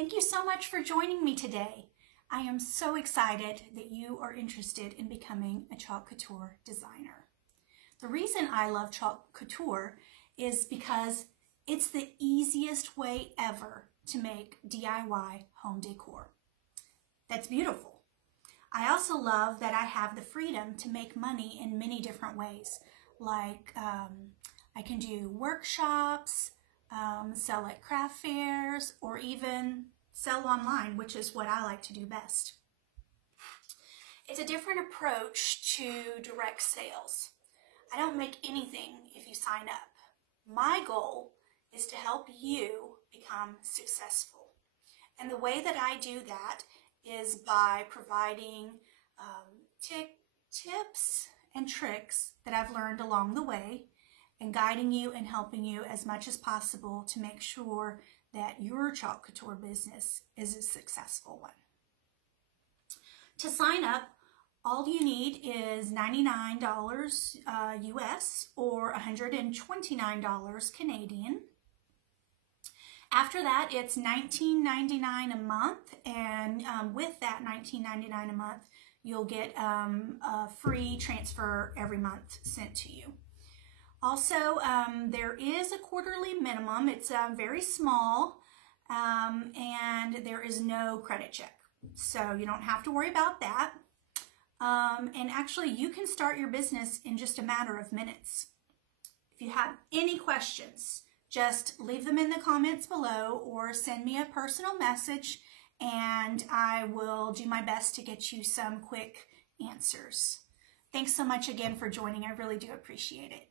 Thank you so much for joining me today. I am so excited that you are interested in becoming a chalk couture designer. The reason I love chalk couture is because it's the easiest way ever to make DIY home decor. That's beautiful. I also love that I have the freedom to make money in many different ways. Like I can do workshops, sell at craft fairs, or even sell online, which is what I like to do best. It's a different approach to direct sales. I don't make anything if you sign up. My goal is to help you become successful. And the way that I do that is by providing tips and tricks that I've learned along the way and guiding you and helping you as much as possible to make sure that your chalk couture business is a successful one. To sign up, all you need is $99 US or $129 Canadian. After that, it's $19.99 a month, and with that $19.99 a month, you'll get a free transfer every month sent to you. Also, there is a quarterly minimum. It's very small, and there is no credit check, so you don't have to worry about that. And actually, you can start your business in just a matter of minutes. If you have any questions, just leave them in the comments below or send me a personal message and I will do my best to get you some quick answers. Thanks so much again for joining. I really do appreciate it.